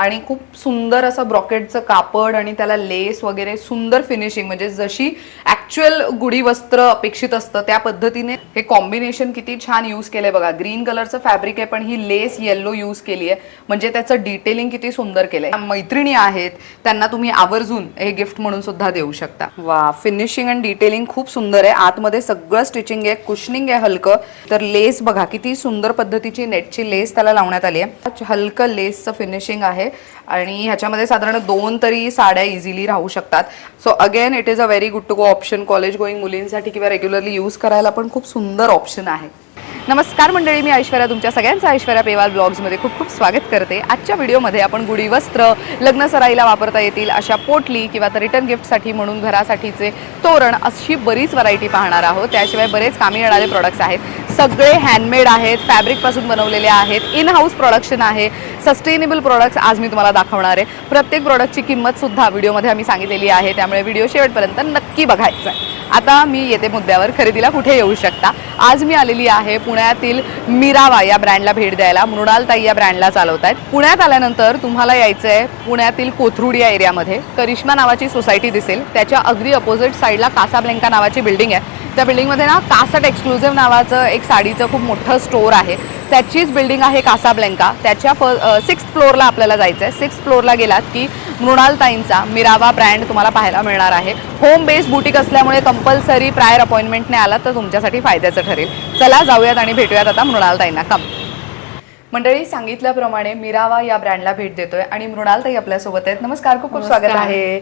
आणि खूप सुंदर असं ब्रॉकेटचं कापड आणि त्याला लेस वगैरे सुंदर फिनिशिंग, म्हणजे जशी ऍक्च्युअल गुढी वस्त्र अपेक्षित असतं त्या पद्धतीने हे कॉम्बिनेशन किती छान यूज केलंय बघा. ग्रीन कलरचं फॅब्रिक आहे पण ही लेस येलो यूज केली आहे, म्हणजे त्याचं डिटेलिंग किती सुंदर केलंय. मैत्रिणी आहेत त्यांना तुम्ही आवर्जून हे गिफ्ट म्हणून सुद्धा देऊ शकता. वा, फिनिशिंग आणि डिटेलिंग खूप सुंदर आहे. आतमध्ये सगळं स्टिचिंग आहे, कुशनिंग आहे हलकं. तर लेस बघा किती सुंदर पद्धतीची नेटची लेस त्याला लावण्यात आली आहे. हलकं लेसचं फिनिशिंग आहे आणि ह्याच्यामध्ये साधारण 2 तरी साड्या इझिली राहू शकतात. So again it is a very good to go option. College going मुलींसाठी किंवा रेग्युलरली यूज करायला पण खूप सुंदर ऑप्शन आहे. नमस्कार मंडळी, मी ऐश्वर्या, तुमच्या सगळ्यांचं ऐश्वर्या पेवाल ब्लॉग्समध्ये खूप खूप स्वागत करते. आजच्या व्हिडिओमध्ये आपण गुढी वस्त्र, लग्न सराईला वापरता येतील अशा पोटली किंवा तर रिटर्न गिफ्टसाठी म्हणून घरासाठीचे तोरण अशी बरीच व्हरायटी पाहणार आहोत. त्याशिवाय बरेच कामी येणारे प्रोडक्ट्स आहेत. सगळे हँडमेड आहेत, फॅब्रिकपासून बनवलेले आहेत, इन हाऊस प्रोडक्शन आहे, सस्टेनेबल प्रोडक्ट्स आज मी तुम्हाला दाखवणार आहे. प्रत्येक प्रोडक्टची किंमतसुद्धा व्हिडिओमध्ये आम्ही सांगितलेली आहे, त्यामुळे व्हिडिओ शेवटपर्यंत नक्की बघायचा आहे. आता मी येते मुद्द्यावर, खरेदीला कुठे येऊ शकता. आज मी आलेली आहे पुण्यातील मिरावा या ब्रँडला भेट द्यायला. मृणालताई या ब्रँडला चालवतायत. पुण्यात आल्यानंतर तुम्हाला यायचं आहे पुण्यातील कोथरूड या एरियामध्ये करिश्मा नावाची सोसायटी दिसेल. त्याच्या अगदी अपोजिट साईडला कासाब्लँका नावाची बिल्डिंग आहे. त्या बिल्डिंगमध्ये ना कासट एक्सक्लुझिव्ह नावाचं एक साडीचं खूप मोठं स्टोअर आहे. त्याचीच बिल्डिंग आहे कासाब्लँका. त्याच्या 6th फ्लोअरला आपल्याला जायचं आहे. 6th फ्लोअरला गेलात की मृणालताईंचा मिरावा ब्रँड तुम्हाला पाहायला मिळणार आहे. होम बेस बुटीक असल्यामुळे कंपल्सरी प्रायर अपॉइंटमेंटने आलात तर तुमच्यासाठी फायद्याचं ठरेल. चला जाऊयात आणि भेटूयात आता मृणालताईंना. कम मंडळी, सांगितल्याप्रमाणे मिरावा या ब्रँडला भेट देतोय आणि मृणालताई आपल्यासोबत आहेत. नमस्कार, खूप खूप स्वागत आहे.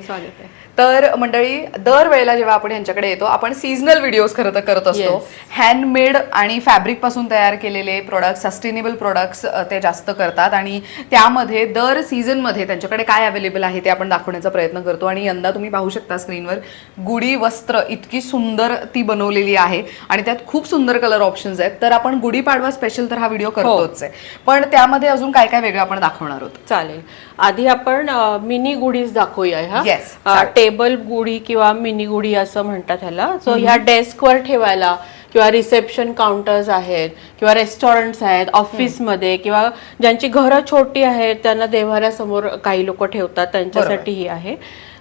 तर मंडळी, दरवेळेला जेव्हा आपण यांच्याकडे येतो आपण सीझनल व्हिडिओज खरं तर करत असतो. हँडमेड आणि फॅब्रिक पासून तयार केलेले प्रोडक्ट्स, सस्टेनेबल प्रोडक्ट्स ते जास्त करतात आणि त्यामध्ये दर सीझनमध्ये त्यांच्याकडे काय अवेलेबल आहे ते आपण दाखवण्याचा प्रयत्न करतो. आणि यंदा तुम्ही पाहू शकता स्क्रीनवर गुढी वस्त्र इतकी सुंदर ती बनवलेली आहे आणि त्यात खूप सुंदर कलर ऑप्शन्स आहेत. तर आपण गुढीपाडवा स्पेशल तर हा व्हिडिओ करतोच आहे, पण त्यामध्ये अजून काय काय वेगळं आपण दाखवणार आहोत. चालेल, आधी आपण मिनी गुढीज दाखवूया. हा, टेबल गुढी किंवा मिनी गुढी असं म्हणतात ह्याला. सो ह्या डेस्कवर ठेवायला किंवा रिसेप्शन काउंटर्स आहेत किंवा रेस्टॉरंट्स आहेत, ऑफिसमध्ये किंवा ज्यांची घरं छोटी आहेत त्यांना देव्हाऱ्यासमोर काही लोक ठेवतात, त्यांच्यासाठी ही आहे.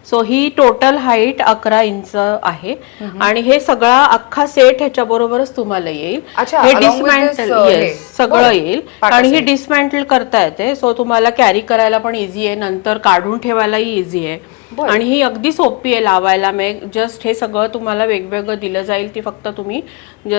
सो ही टोटल हाईट 11 इंच आहे आणि हे सगळा अख्खा सेट ह्याच्या बरोबरच तुम्हाला येईल. हे डिसमॅन्टल सगळं येईल आणि ही डिसमॅन्टल करता येते. सो तुम्हाला कॅरी करायला पण इझी आहे, नंतर काढून ठेवायलाही इझी आहे आणि ही अगदी सोपी आहे लावायला. जस्ट हे सगळं तुम्हाला वेगवेगळं दिलं जाईल, ती फक्त तुम्ही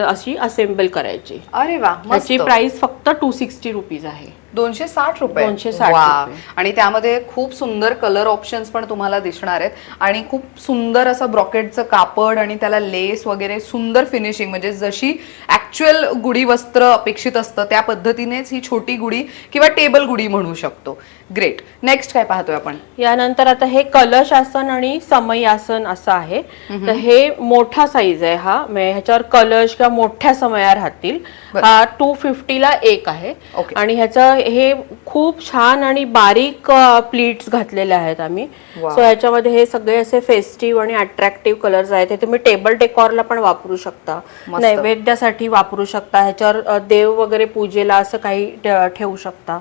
अशी असेंबल करायची. अरे वा, त्याची प्राइस फक्त 260 रुपीज आहे. 260 रुपये. 260 आणि त्यामध्ये खूप सुंदर कलर ऑप्शन्स पण तुम्हाला दिसणार आहेत आणि खूप सुंदर असं ब्रॉकेटचं कापड आणि त्याला लेस वगैरे सुंदर फिनिशिंग, म्हणजे जशी ऍक्च्युअल गुढी वस्त्र अपेक्षित असतं त्या पद्धतीनेच ही छोटी गुढी किंवा टेबल गुढी म्हणू शकतो. ग्रेट. नेक्स्ट काय पाहतोय आपण यानंतर? आता हे कलश आसन आणि समई आसन असं आहे. तर हे मोठा साईज आहे हा, ह्याच्यावर कलश किंवा मोठ्या समया राहतील. हा 250 ला एक आहे आणि ह्याचं हे खूप छान आणि बारीक प्लीट्स घातलेले आहेत आम्ही. सो ह्याच्यामध्ये हे सगळे असे फेस्टिव्ह आणि अट्रॅक्टिव्ह कलर्स आहेत. हे तुम्ही टेबल डेकॉरला पण वापरू शकता, नैवेद्यासाठी वापरू शकता, ह्याच्यावर देव वगैरे पूजेला असं काही ठेवू शकता.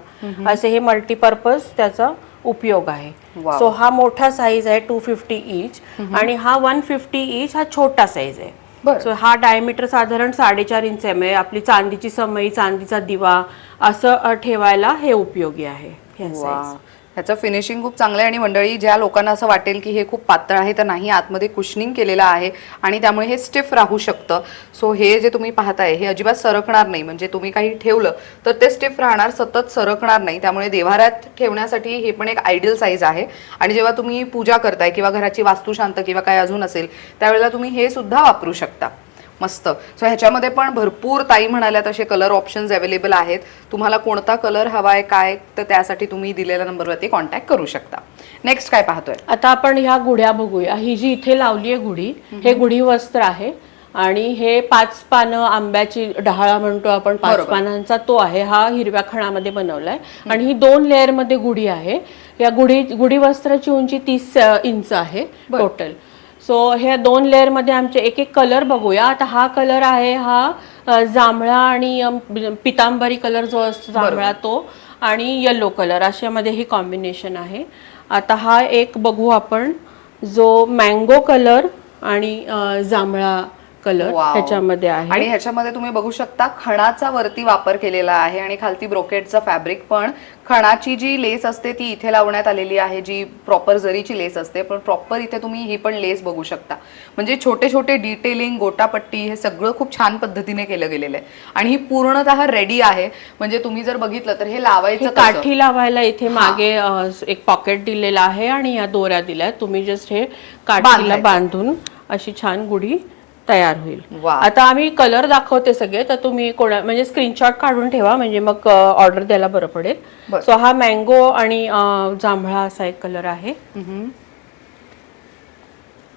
असे हे मल्टीपर्पज त्याचा उपयोग आहे. सो हा मोठा साईज आहे 250 ईच आणि हा 150 ईच हा छोटा साईज आहे. सो हा डायमीटर साधारण 4.5 इंच आहे. म्हणजे आपली चांदीची समई, चांदीचा दिवा असं ठेवायला हे उपयोगी आहे. ह्याचं फिनिशिंग खूप चांगलं आहे आणि मंडळी, ज्या लोकांना असं वाटेल की हे खूप पातळ आहे तर नाही, आतमध्ये कुशनिंग केलेलं आहे आणि त्यामुळे हे स्टिफ राहू शकतं. सो हे जे तुम्ही पाहताय हे अजिबात सरकणार नाही, म्हणजे तुम्ही काही ठेवलं तर ते स्टिफ राहणार, सतत सरकणार नाही. त्यामुळे देव्हाऱ्यात ठेवण्यासाठी हे पण एक आयडियल साईज आहे. आणि जेव्हा तुम्ही पूजा करताय किंवा घराची वास्तुशांत किंवा काय अजून असेल त्यावेळेला तुम्ही हे सुद्धा वापरू शकता. मस्त. सो ह्याच्यामध्ये पण भरपूर ताई म्हणाल्या तसे कलर ऑप्शन्स अवेलेबल आहेत. तुम्हाला कोणता कलर हवाय काय, तर त्यासाठी तुम्ही दिलेल्या नंबरवरती कॉन्टॅक्ट करू शकता. नेक्स्ट काय पाहतोय? आता आपण ह्या गुढ्या बघूया. ही जी इथे लावली आहे गुढी, हे गुढी वस्त्र आहे आणि हे 5 पानं आंब्याची डहाळा म्हणतो आपण, 5 पानांचा तो आहे. हा हिरव्या खणामध्ये बनवलाय आणि ही 2 लेअर मध्ये गुढी आहे. या गुढी वस्त्राची उंची 30 इंच आहे टोटल. सो ह्या 2 लेअर मध्ये आमचे एक एक कलर बघूया. आता हा कलर आहे हा जांभळा आणि पितांबरी कलर जो असतो जांभळा तो, आणि येलो कलर अशामध्ये ही कॉम्बिनेशन आहे. आता हा एक बघू आपण जो मँगो कलर आणि जांभळा कलर वाव. ह्याच्यामध्ये आहे. आणि ह्याच्यामध्ये तुम्ही बघू शकता खणाचा वरती वापर केलेला आहे आणि खालती ब्रोकेटचं फॅब्रिक पण खणाची जी लेस असते ती इथे लावण्यात आलेली आहे, जी प्रॉपर जरीची लेस असते, पण प्रॉपर इथे तुम्ही ही पण लेस बघू शकता. म्हणजे छोटे छोटे डिटेलिंग, गोटापट्टी हे सगळं खूप छान पद्धतीने केलं गेलेलं आहे आणि ही पूर्णतः रेडी आहे. म्हणजे तुम्ही जर बघितलं तर हे लावायचं कसं? काठी लावायला इथे मागे एक पॉकेट दिलेला आहे आणि या दोऱ्या दिल्या. तुम्ही जस्ट हे काठीला बांधून अशी छान गुढी तयार होईल. वा. आता आम्ही कलर दाखवते सगळे, तर तुम्ही म्हणजे स्क्रीनशॉट काढून ठेवा, म्हणजे मग ऑर्डर द्यायला बरं पडेल. सो हा मँगो आणि जांभळा असा एक कलर आहे.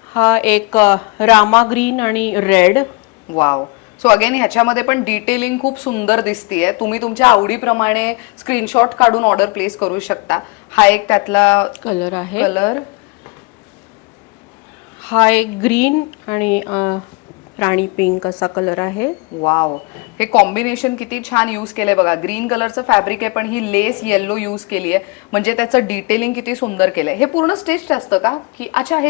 हा एक रामा ग्रीन आणि रेड. वाव. सो अगेन ह्याच्यामध्ये पण डिटेलिंग खूप सुंदर दिसतीये. तुम्ही तुमच्या आवडीप्रमाणे स्क्रीनशॉट काढून ऑर्डर प्लेस करू शकता. हा एक त्यातला कलर आहे. कलर. हा एक ग्रीन आणि राणी पिंक असा कलर आहे. वाव. हे कॉम्बिनेशन किती छान यूज केलंय बघा. ग्रीन कलरचं फॅब्रिक आहे पण ही लेस येलो यूज केली आहे, म्हणजे त्याचं डिटेलिंग किती सुंदर केलंय. हे पूर्ण स्टिच्ड असतं का की? अच्छा, हे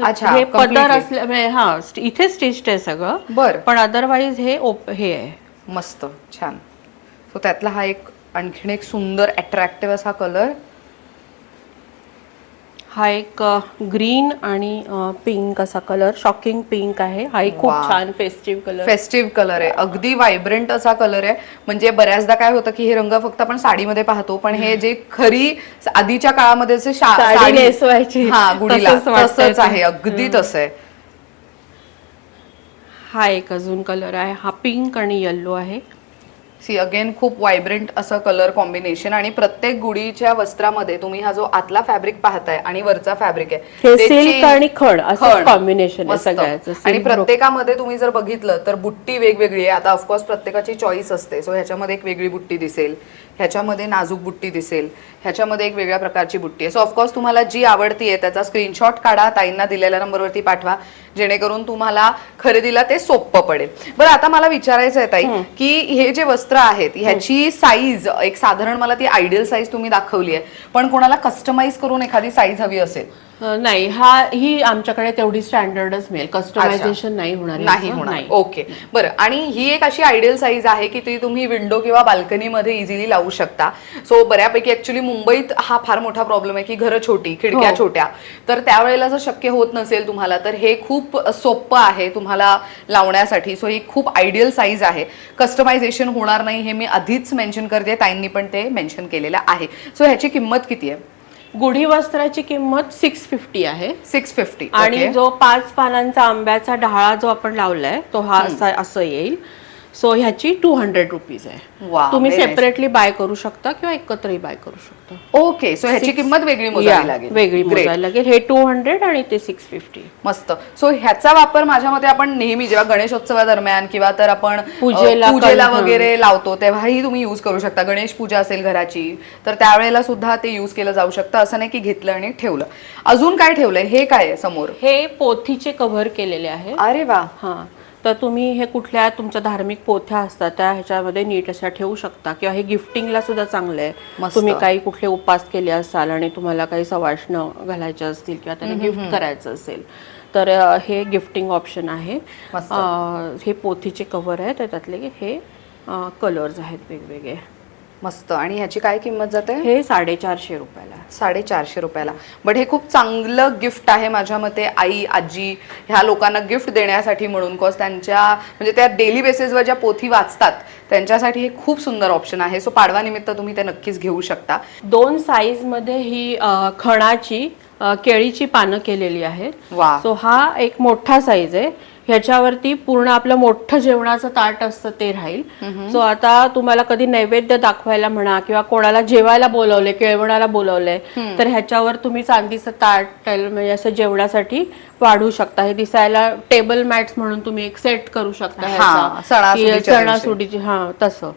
अच्छा, हे पदर असल्या हा इथे स्टिच्ड आहे सगळं. बरं. पण अदरवाइज हे हे आहे. मस्त छान. सो त्यातला हा एक आणखीन एक सुंदर अट्रॅक्टिव्ह असा कलर. हा एक ग्रीन आणि पिंक असा कलर, शॉकिंग पिंक आहे. हा एक खूप छान फेस्टिव्ह कलर आहे. अगदी व्हायब्रंट असा कलर आहे. म्हणजे बऱ्याचदा काय होतं की हे रंग फक्त आपण साडीमध्ये पाहतो, पण हे जे खरी आधीच्या काळामध्ये साडी नेसवायची हा गुढीला तसंच आहे, अगदी तसं आहे. हा एक अजून कलर आहे. हा पिंक आणि येलो आहे. सी अगेन खूप व्हायब्रंट असं कलर कॉम्बिनेशन आणि प्रत्येक गुढीच्या वस्त्रामध्ये तुम्ही हा जो आतला फॅब्रिक पाहताय आणि वरचा फॅब्रिक आहे ते सिल्क आणि खण असं कॉम्बिनेशन आहे सगळ्याचं. आणि प्रत्येकामध्ये तुम्ही जर बघितलं तर बुट्टी वेगवेगळी आहे. आता ऑफकोर्स प्रत्येकाची चॉईस असते. सो ह्याच्यामध्ये एक वेगळी बुट्टी दिसेल, ह्याच्यामध्ये नाजूक बुट्टी दिसेल, ह्याच्यामध्ये एक वेगळ्या प्रकारची बुट्टी आहे. सो ऑफकोर्स तुम्हाला जी आवडतीये त्याचा स्क्रीनशॉट काढा, ताईंना दिलेल्या नंबरवरती पाठवा, जेणेकरून तुम्हाला खरेदीला ते सोपं पडेल. बरं, आता मला विचारायचं आहे ताई की हे जे वस्त्र आहेत ह्याची साईज एक साधारण, मला ती आयडियल साईज तुम्ही दाखवली आहे, पण कोणाला कस्टमाइज करून एखादी साईज हवी असेल? नाही, ही आमच्याकडे तेवढी स्टँडर्डच मिळेल, कस्टमायझेशन नाही होणार. ओके, बरं. आणि ही एक अशी आयडियल साईज आहे की ती तुम्ही विंडो किंवा बाल्कनीमध्ये इझिली लावू शकता. सो बऱ्यापैकी ऍक्च्युली मुंबईत हा फार मोठा प्रॉब्लेम आहे की घरं छोटी, खिडक्या छोट्या, तर त्यावेळेला जर शक्य होत नसेल तुम्हाला तर हे खूप सोपं आहे तुम्हाला लावण्यासाठी. सो ही खूप आयडियल साईज आहे. कस्टमायझेशन होणार नाही हे मी आधीच मेन्शन करते, ताईंनी पण ते मेन्शन केलेलं आहे. सो ह्याची किंमत किती आहे? गुढी वस्त्राची किंमत 650 आहे. 650. आणि जो 5 पानांचा आंब्याचा डहाळा जो आपण लावलाय तो हा असं येईल. सो ह्याची 200 रुपीज आहे. तुम्ही सेपरेटली बाय करू शकता किंवा एकत्रही बाय करू शकता. ओके. सो ह्याची किंमत वेगळी मोजावी लागेल. वेगळी मोजायला लागेल. हे 200 आणि ते 650. मस्त. सो ह्याचा वापर माझ्या मते आपण नेहमी जेव्हा गणेशोत्सवादरम्यान किंवा तर आपण पूजेला वगैरे लावतो तेव्हाही तुम्ही युज करू शकता. गणेश पूजा असेल घराची तर त्यावेळेला सुद्धा ते युज केलं जाऊ शकतं. असं नाही की घेतलं आणि ठेवलं. अजून काय ठेवलंय? हे काय समोर? हे पोथीचे कव्हर केलेले आहे. अरे वा. हा, तर तुम्ही हे कुठल्या तुमच्या धार्मिक पोथ्या असतात त्या ह्याच्यामध्ये नीट अशा ठेवू शकता किंवा हे गिफ्टिंगला सुद्धा चांगलं आहे. तुम्ही काही कुठले उपास केले असाल आणि तुम्हाला काही सवाष्ण घालायचे असतील किंवा त्यांना गिफ्ट करायचं असेल तर हे गिफ्टिंग ऑप्शन आहे. हे पोथीचे कव्हर आहे, तर त्यातले हे कलर्स आहेत वेगवेगळे. मस्त. आणि ह्याची काय किंमत जाते? हे 450 रुपयाला. 450 रुपयाला. बट हे खूप चांगलं गिफ्ट आहे माझ्या मते आई आजी ह्या लोकांना गिफ्ट देण्यासाठी म्हणून. कॉज त्यांच्या म्हणजे त्या डेली बेसिसवर ज्या पोथी वाचतात त्यांच्यासाठी हे खूप सुंदर ऑप्शन आहे. सो पाडवा निमित्त तुम्ही ते नक्कीच घेऊ शकता. 2 साईज मध्ये ही खणाची केळीची पानं केलेली आहेत. वा. सो हा एक मोठा साईज आहे. ह्याच्यावरती पूर्ण आपलं मोठं जेवणाचं ताट असतं ते राहील. सो आता तुम्हाला कधी नैवेद्य दाखवायला म्हणा किंवा कोणाला जेवायला बोलवले, केळवणाला बोलवलंय तर ह्याच्यावर तुम्ही चांदीचं ताट म्हणजे असं जेवणासाठी वाढू शकता. हे दिसायला टेबल मॅट्स म्हणून तुम्ही एक सेट करू शकता. सणासुदीची हा तसं.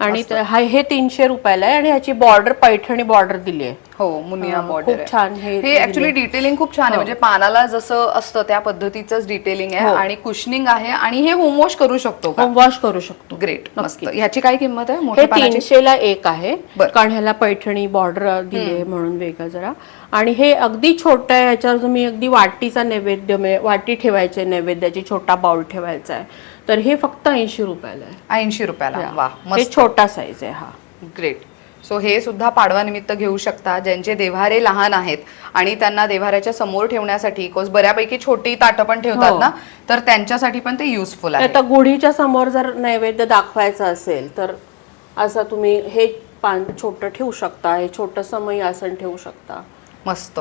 आणि हे 300 रुपयाला आहे आणि ह्याची बॉर्डर पैठणी बॉर्डर दिली आहे. हो, मुनिया बॉर्डर खूप छान. हे ऍक्च्युली डिटेलिंग खूप छान आहे, म्हणजे पानाला जसं असतं त्या पद्धतीचंच डिटेलिंग आहे आणि कुशनिंग आहे आणि हे होम वॉश करू शकतो का? होम वॉश करू शकतो. ग्रेट, मस्त. ह्याची काय किंमत आहे? हे मोठ्या पानाची 300 ला एक आहे, कारण ह्याला पैठणी बॉर्डर दिली आहे म्हणून वेगळं जरा. आणि हे अगदी छोटं आहे, ह्याच्यावर तुम्ही अगदी वाटीचा नैवेद्य, वाटी ठेवायचे नैवेद्याची, छोटा बाउल ठेवायचा आहे, तर हे फक्त 80 रुपयाला आहे. 80 रुपयाला. वा, हे मस्त. छोटा साईज आहे हा. ग्रेट. सो हे सुद्धा पाडवा निमित्त घेऊ शकता, ज्यांचे देव्हारे लहान आहेत आणि त्यांना देव्हाऱ्याच्या समोर ठेवण्यासाठी, बिकॉज बऱ्यापैकी छोटी ताटं पण ठेवतात ना, तर त्यांच्यासाठी पण ते युजफुल आहे. आता गुढीच्या समोर जर नैवेद्य दाखवायचा असेल तर असं तुम्ही हे पान छोटं ठेवू शकता, हे छोटं समई आसन ठेवू शकता. मस्त,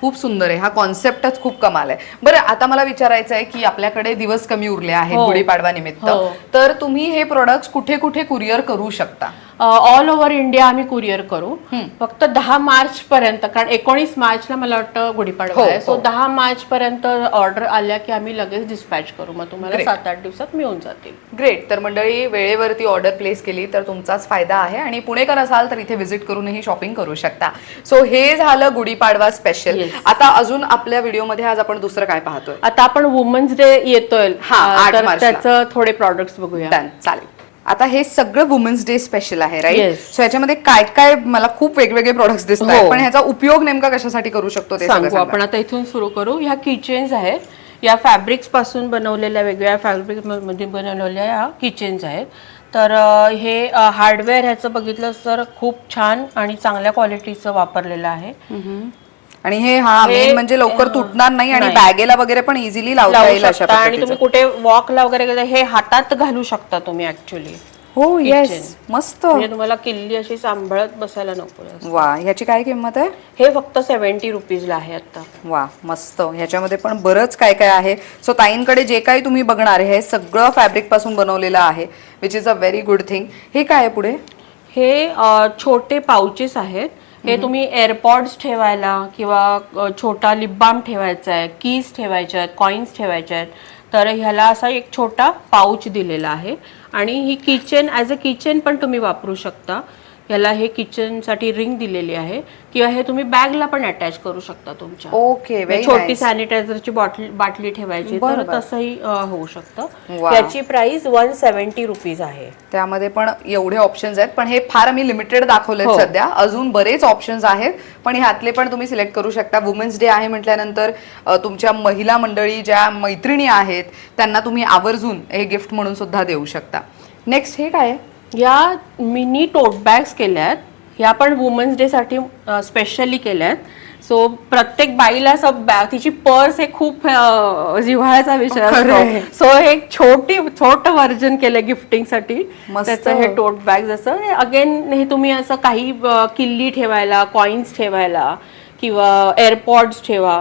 खूप सुंदर आहे. हा कॉन्सेप्टच खूप कमाल आहे. बरं, आता मला विचारायचं आहे की आपल्याकडे दिवस कमी उरले आहेत गुढीपाडवा निमित्त, तर तुम्ही हे प्रोडक्ट्स कुठे कुठे कुरिअर करू शकता? ऑल ओव्हर इंडिया आम्ही कुरिअर करू. फक्त 10 मार्च पर्यंत, कारण 19 मार्चला मला वाटतं गुढीपाडवा आहे, सो 10 मार्च पर्यंत ऑर्डर आल्या की आम्ही लगेच डिस्पॅच करू, मग तुम्हाला 7-8 दिवसात मिळून जातील. ग्रेट. तर मंडळी, वेळेवरती ऑर्डर प्लेस केली तर तुमचाच फायदा आहे आणि पुणेकर असाल तर इथे व्हिजिट करूनही शॉपिंग करू शकता. सो हे झालं गुढीपाडवा स्पेशल. आता अजून आपल्या व्हिडिओमध्ये आज आपण दुसरं काय पाहतोय? आता आपण वुमन्स डे येतोय, 8 मार्चला. त्याचं थोडे प्रॉडक्ट्स बघूया. डन, चालेल. आता हे सगळं वुमन्स डे स्पेशल आहे, राईट? सो याच्यामध्ये काय काय, मला खूप वेगवेगळे प्रोडक्ट्स दिसतात, पण ह्याचा उपयोग नेमका कशासाठी करू शकतो ते सांगू आपण. आता इथून सुरू करू. ह्या किचन्स आहेत, या फॅब्रिक्स पासून बनवलेल्या, वेगवेगळ्या फॅब्रिक मध्ये बनवलेल्या ह्या किचन्स आहेत. तर हे हार्डवेअर ह्याचं बघितलं तर खूप छान आणि चांगल्या क्वालिटीचं वापरलेलं आहे. आणि हे मेन म्हणजे लवकर तुटणार नाही आणि बॅगेला वगैरे पण इझिली लावता येईल अशा शकता. आणि तुम्ही कुठे वॉकला वगैरे गेला हे हातात घालू शकता तुम्ही ऍक्च्युअली. हो, येस, मस्त. म्हणजे तुम्हाला किल्ली अशी सांभाळत बसायला नको. वा, ह्याची काय किंमत आहे? हे फक्त 70 रुपीजला आहे आता. वा, मस्त. ह्याच्यामध्ये पण बरंच काय काय आहे. सो ताईंकडे जे काही तुम्ही बघणार हे सगळं फॅब्रिक पासून बनवलेलं आहे, which is a very good thing. हे काय आहे पुढे? हे छोटे पाउचेस आहेत. हे तुम्ही एअरपॉड्स ठेवायला किंवा छोटा लिप बाम ठेवायचा आहे, कीज ठेवायच्या आहेत, कॉइन्स ठेवायच्या आहेत, तर ह्याला असा एक छोटा पाऊच दिलेला आहे. आणि ही किचन ॲज अ किचन पण तुम्ही वापरू शकता. ह्याला हे किचनसाठी रिंग दिलेली आहे, किंवा हे तुम्ही बॅगला पण अटॅच करू शकता तुमच्या. ओके, छोटी सॅनिटायझरची बाटली ठेवायची तर तसंही होऊ शकतं. याची प्राइस 170 रुपीज आहे. त्यामध्ये पण एवढे ऑप्शन्स आहेत, पण हे फार मी लिमिटेड दाखवलेत सध्या. अजून बरेच ऑप्शन्स आहेत, पण ह्यातले पण तुम्ही सिलेक्ट करू शकता. वुमेन्स डे आहे म्हटल्यानंतर तुमच्या महिला मंडळी ज्या मैत्रिणी आहेत त्यांना तुम्ही आवर्जून हे गिफ्ट म्हणून सुद्धा देऊ शकता. नेक्स्ट हे काय आहे? या मिनी टोट बॅग्स केल्यात, ह्या पण वुमन्स डे साठी स्पेशली केल्यात. सो प्रत्येक बाईला तिची पर्स हे खूप जिव्हाळ्याचा विषय असतो. सो हे छोटं व्हर्जन केलं गिफ्टिंग साठी. त्याचं हे टोट बॅग, जसं अगेन हे तुम्ही असं काही किल्ली ठेवायला, कॉइन्स ठेवायला किंवा एअरपॉड्स ठेवा,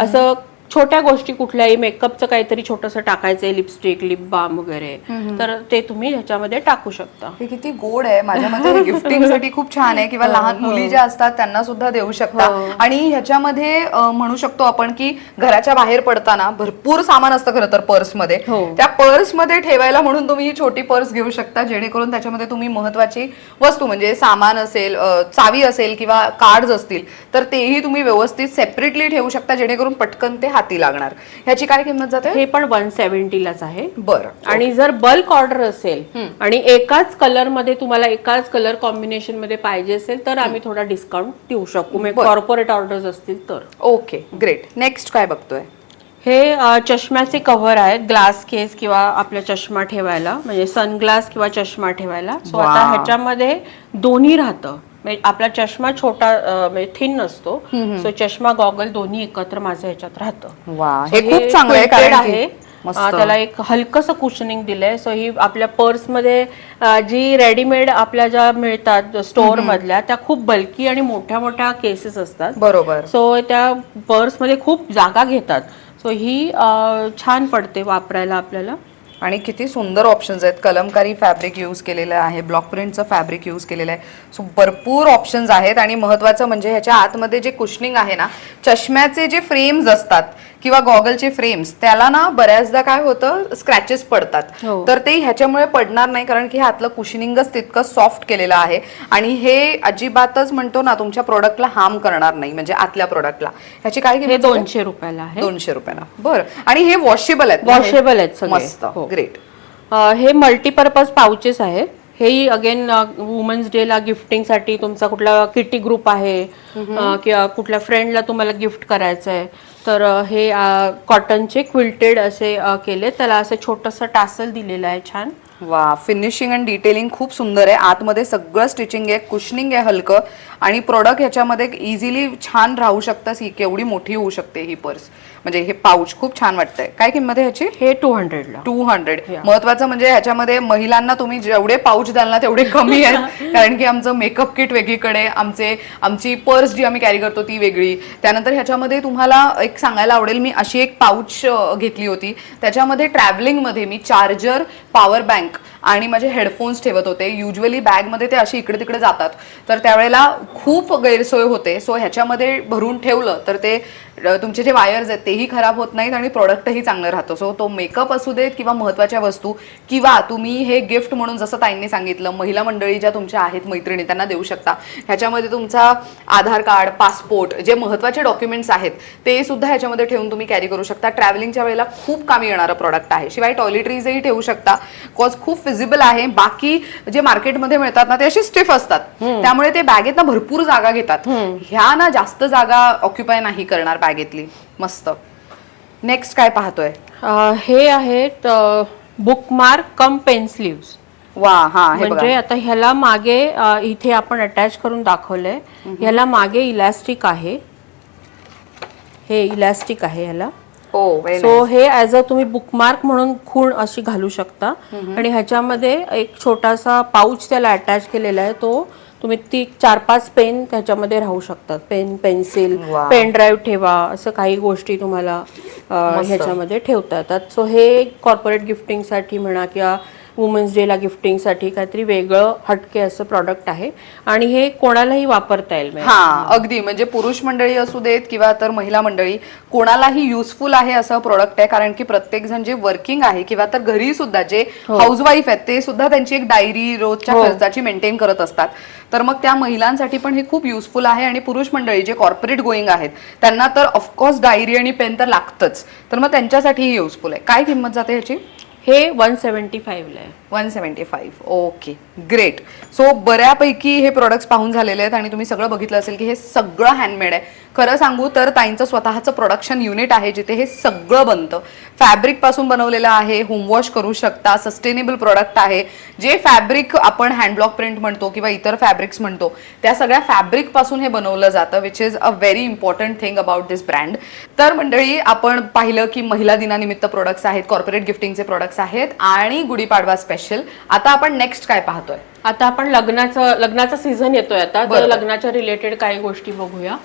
असं छोट्या गोष्टी, कुठल्याही मेकअपचं काहीतरी छोटंसं टाकायचंय, लिपस्टिक, लिप बाम वगैरे, तर ते तुम्ही ह्याच्यामध्ये टाकू शकता. हे किती गोड आहे. माझ्या मते गिफ्टिंग साठी खूप छान आहे, किंवा लहान मुली ज्या असतात त्यांना सुद्धा देऊ शकता. आणि ह्याच्यामध्ये म्हणू शकतो आपण की घराच्या बाहेर पडताना भरपूर सामान असतं खरं तर पर्समध्ये. त्या पर्समध्ये ठेवायला म्हणून तुम्ही ही छोटी पर्स घेऊ शकता, जेणेकरून त्याच्यामध्ये तुम्ही महत्वाची वस्तू म्हणजे सामान असेल, चावी असेल किंवा कार्ड्स असतील तर तेही तुम्ही व्यवस्थित सेपरेटली ठेवू शकता, जेणेकरून पटकन ते हाती लागणार. ह्याची काय किंमत जाते? हे पण 170 लाच आहे. बरं. आणि जर बल्क ऑर्डर असेल आणि एकाच कलर मध्ये तुम्हाला एकाच कलर कॉम्बिनेशन मध्ये पाहिजे असेल तर आम्ही थोडा डिस्काउंट देऊ शकू, म्हणजे कॉर्पोरेट ऑर्डर्स असतील तर. Okay, great. नेक्स्ट काय बघतोय? हे चष्म्याचे कव्हर आहेत, ग्लास केस किंवा आपला चष्मा ठेवायला, म्हणजे सनग्लास किंवा चष्मा ठेवायला. सो आता ह्याच्यामध्ये दोन्ही राहतं, म्हणजे आपला चष्मा छोटा म्हणजे थिन नसतो, सो चष्मा गॉगल दोन्ही एकत्र माझं ह्याच्यात राहतं. हे खूप चांगलं आहे, कारण आहे. त्याला एक हलकंसं कुशनिंग दिलंय. सो ही आपल्या पर्समध्ये जी रेडीमेड आपल्या ज्या मिळतात स्टोअर मधल्या, त्या खूप बल्की आणि मोठ्या मोठ्या केसेस असतात. बरोबर. सो त्या पर्समध्ये खूप जागा घेतात. सो ही छान पडते वापरायला आपल्याला. आणि किती सुंदर ऑप्शन्स आहेत. कलमकारी फॅब्रिक यूज केलेलं आहे, ब्लॉक प्रिंटचं फॅब्रिक यूज केलेलं आहे. सो भरपूर ऑप्शन्स आहेत. आणि महत्वाचं म्हणजे ह्याच्या आतमध्ये जे कुशनिंग आहे ना, चष्म्याचे जे फ्रेम्स असतात किंवा गॉगलचे फ्रेम्स, त्याला ना बऱ्याचदा काय होतं, स्क्रॅचेस पडतात. तर ते ह्याच्यामुळे पडणार नाही, कारण की ह्यातलं कुशनिंगच तितकं सॉफ्ट केलेलं आहे. आणि हे अजिबातच म्हणतो ना तुमच्या प्रोडक्टला हार्म करणार नाही, म्हणजे आतल्या प्रोडक्टला. ह्याची काय किंमत? 200 रुपयाला आहे. 200 रुपयाला. बरं. आणि हे वॉशेबल आहेत? वॉशेबल आहेत सगळे. मस्त. ग्रेट. हे मल्टीपर्पज पाउचेस आहेत. हेही अगेन वुमन्स डे ला गिफ्टिंग साठी, तुमचा कुठला किटी ग्रुप आहे किंवा कुठल्या फ्रेंडला तुम्हाला गिफ्ट करायचं आहे, तर हे कॉटनचे क्विल्टेड असे केले. त्याला असं छोटंसं टासल दिलेलं आहे छान. वा, फिनिशिंग अँड डिटेलिंग खूप सुंदर आहे. आतमध्ये सगळं स्टिचिंग आहे, कुशनिंग आहे हलकं. आणि प्रोडक्ट ह्याच्यामध्ये इझिली छान राहू शकतं. ही केवढी मोठी होऊ शकते ही पर्स, म्हणजे हे पाऊच खूप छान वाटतंय. काय किंमत आहे ह्याची? हे 200 ला. 200. महत्वाचं म्हणजे ह्याच्यामध्ये महिलांना तुम्ही जेवढे पाऊच द्याल ना तेवढे कमी आहेत, कारण की आमचं मेकअप किट वेगळीकडे, आमची पर्स जी आम्ही कॅरी करतो ती वेगळी. त्यानंतर ह्याच्यामध्ये तुम्हाला एक सांगायला आवडेल, मी अशी एक पाऊच घेतली होती. त्याच्यामध्ये ट्रॅव्हलिंगमध्ये मी चार्जर, पॉवर बँक आणि माझे हेडफोन्स ठेवत होते. युजली बॅगमध्ये ते अशी इकडे तिकडे जातात, तर त्यावेळेला खूप गैरसोय होते. सो ह्याच्यामध्ये भरून ठेवलं तर ते तुमचे जे वायर्स आहेत तेही खराब होत नाहीत आणि प्रोडक्टही चांगलं राहतं. सो तो मेकअप असू देत किंवा महत्त्वाच्या वस्तू, किंवा तुम्ही हे गिफ्ट म्हणून जसं ताईंनी सांगितलं, महिला मंडळी ज्या तुमच्या आहेत मैत्रिणी त्यांना देऊ शकता. ह्याच्यामध्ये तुमचा आधार कार्ड, पासपोर्ट, जे महत्त्वाचे डॉक्युमेंट्स आहेत ते सुद्धा ह्याच्यामध्ये ठेवून तुम्ही कॅरी करू शकता. ट्रॅव्हलिंगच्या वेळेला खूप कामी येणारं प्रोडक्ट आहे. शिवाय टॉयलेटरीजही ठेवू शकता, कॉज खूप फिजिबल आहे. बाकी जे मार्केटमध्ये मिळतात ना ते असे स्टिफ असतात, त्यामुळे ते बॅगेत ना भरपूर जागा घेतात. ह्या ना जास्त जागा ऑक्युपाय नाही करणार बॅगेतली. मस्त. नेक्स्ट काय पाहतोय? हे आहेत बुकमार्क कम पेन स्लीव्स. वा, हा, हे बघा. म्हणजे आता ह्याला मागे इथे आपण अटॅच करून दाखवलंय. ह्याला मागे इलास्टिक आहे, हे इलास्टिक आहे ह्याला. सो हे ऍज अ तुम्ही बुकमार्क म्हणून खूण अशी घालू शकता. आणि ह्याच्यामध्ये एक छोटासा पाऊच त्याला अटॅच केलेला आहे. तो तुम्ही 4-5 पेन त्याच्यामध्ये राहू शकतात. पेन, पेन्सिल, पेन ड्राईव्ह ठेवा, असं काही गोष्टी तुम्हाला ह्याच्यामध्ये ठेवता येतात. सो हे कॉर्पोरेट गिफ्टिंगसाठी म्हणा किंवा वुमन्स डेला गिफ्टिंगसाठी काहीतरी वेगळं हटके असं प्रॉडक्ट आहे. आणि हे कोणालाही वापरता येईल. हा, अगदी. म्हणजे पुरुष मंडळी असू देत किंवा तर महिला मंडळी, कोणालाही युजफुल आहे असं प्रोडक्ट आहे. कारण की प्रत्येक जण जे वर्किंग आहे किंवा तर घरी सुद्धा जे हाऊसवाईफ आहेत ते सुद्धा त्यांची एक डायरी रोजच्या खर्चाची मेंटेन करत असतात. तर मग त्या महिलांसाठी पण हे खूप युजफुल आहे. आणि पुरुष मंडळी जे कॉर्पोरेट गोईंग आहेत त्यांना तर ऑफकोर्स डायरी आणि पेन तर लागतच, तर मग त्यांच्यासाठी युजफुल आहे. काय किंमत जाते ह्याची? हे 175 ला आहे. 175. Okay, great. सो बऱ्यापैकी हे प्रोडक्ट्स पाहून झालेले आहेत आणि तुम्ही सगळं बघितलं असेल की हे सगळं हँडमेड आहे. खरं सांगू तर ताईंचं स्वतःचं प्रोडक्शन युनिट आहे जिथे हे सगळं बनतं. फॅब्रिक पासून बनवलेलं आहे, होमवॉश करू शकता, सस्टेनेबल प्रोडक्ट आहे. जे फॅब्रिक आपण हँडब्लॉक प्रिंट म्हणतो किंवा इतर फॅब्रिक्स म्हणतो त्या सगळ्या फॅब्रिक पासून हे बनवलं जातं, which is a very important thing about this brand. तर मंडळी, आपण पाहिलं की महिला दिनानिमित्त प्रोडक्ट्स आहेत, कॉर्पोरेट गिफ्टिंगचे प्रोडक्ट्स आहेत आणि गुढीपाडवा स्पेशल. आता आपण नेक्स्ट काय पाहतोय? आता आपण लग्नाचा सीझन येतोय आता, तर लग्नाच्या रिलेटेड काही गोष्टी बघूया.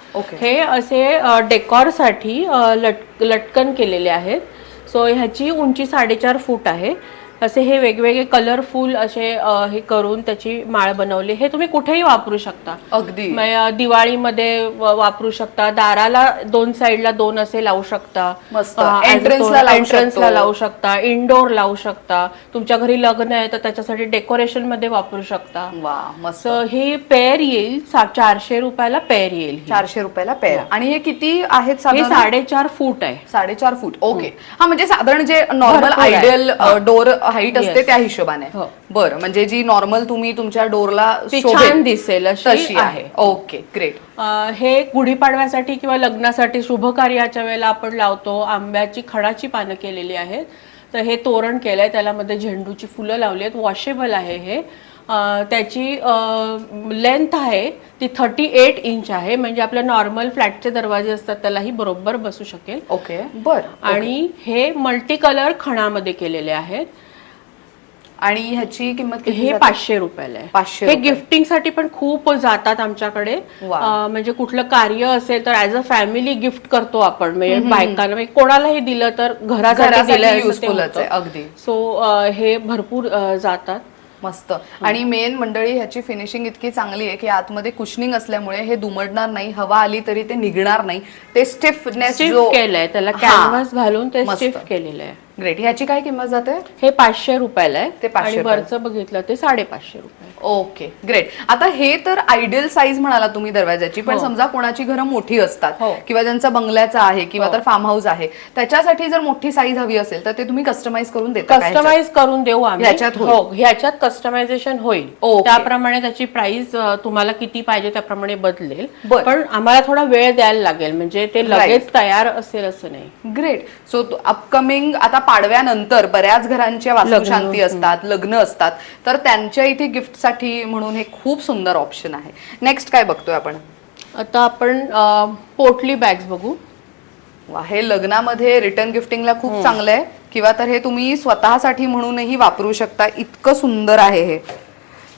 हे असे डेकॉर साठी लटकन केलेले आहेत. सो ह्याची उंची 4.5 फूट आहे. असे हे वेगवेगळे कलरफुल असे हे करून त्याची माळ बनवली. हे तुम्ही कुठेही वापरू शकता. अगदी दिवाळीमध्ये वापरू शकता. दाराला 2 साइडला 2 असे लावू शकता. एंट्रन्सला लावू शकता. इंडोर लावू शकता. तुमच्या घरी लग्न आहे तर त्याच्यासाठी डेकोरेशन मध्ये वापरू शकता. मस्त. ही पेअर येईल 400 रुपयाला पेअर येईल. 400 रुपयाला पेअर. आणि हे किती आहेत? हे 4.5 फूट आहे. 4.5 फूट. ओके. हा, म्हणजे साधारण जे नॉर्मल आयडियल डोर हाईट असते त्या हिशोबाने. बरं, म्हणजे जी नॉर्मल तुम्ही तुमच्या डोरला छान दिसेल अशी आहे. Okay, great. हे गुढीपाडव्यासाठी किंवा लग्नासाठी शुभ कार्याच्या वेळेला आपण लावतो. आंब्याची खणाची पानं केलेली आहेत. तर हे तोरण केलंय, त्याला मध्ये झेंडूची फुलं लावली आहेत. वॉशेबल आहे हे. त्याची लेंथ आहे ती 38 इंच आहे. म्हणजे आपल्या नॉर्मल फ्लॅटचे दरवाजे असतात त्यालाही बरोबर बसू शकेल. ओके, बर. आणि हे मल्टी कलर खणामध्ये केलेले आहेत. आणि ह्याची किंमत किती हे जाते? 500 रुपयाला आहे. 500 हे गिफ्टिंग साठी पण खूप जातात आमच्याकडे. म्हणजे कुठलं कार्य असेल तर ऍज अ फॅमिली गिफ्ट करतो आपण, म्हणजे बायकांना, म्हणजे कोणालाही दिलं तर घरासाठी दिलं युजफुलच आहे अगदी. सो हे भरपूर जातात. मस्त. आणि मेन मंडळी ह्याची फिनिशिंग इतकी चांगली आहे की आतमध्ये कुशनिंग असल्यामुळे हे दुमडणार नाही, हवा आली तरी ते निघणार नाही. ते स्टिफनेस जो केलंय त्याला कॅनव्हास घालून ते स्टिफ केलेलं आहे. ग्रेट. ह्याची काय किंमत जाते? हे 500 रुपयाला आहे. ते 500 आणि वरचं बघितलं ते 550 रुपये. Okay great. आता हे तर आयडियल साईज म्हणाला तुम्ही दरवाजाची, पण समजा कोणाची घरं मोठी असतात किंवा ज्यांचा बंगल्याचा आहे किंवा तर फार्म हाऊस आहे, त्याच्यासाठी जर मोठी साईज हवी असेल तर ते तुम्ही कस्टमाइज करून देता? कस्टमाइज करून देऊ आम्ही. ह्याच्यात कस्टमायझेशन होईल. त्याप्रमाणे त्याची प्राइस तुम्हाला किती पाहिजे त्याप्रमाणे बदलेल. पण आम्हाला थोडा वेळ द्यायला लागेल, म्हणजे ते लगेच तयार असेल असं नाही. ग्रेट. सो अपकमिंग आता पाडव्यानंतर बऱ्याच घरांच्या वास्तुशांती असतात, लग्न असतात, तर त्यांच्या इथे गिफ्ट साठी म्हणून हे खूप सुंदर ऑप्शन आहे. नेक्स्ट काय बघतोय आपण? आता आपण पोटली बॅग्स बघू. हे लग्नामध्ये रिटर्न गिफ्टिंगला खूप चांगलं आहे, किंवा तर हे तुम्ही स्वतःसाठी म्हणूनही वापरू शकता. इतकं सुंदर आहे हे.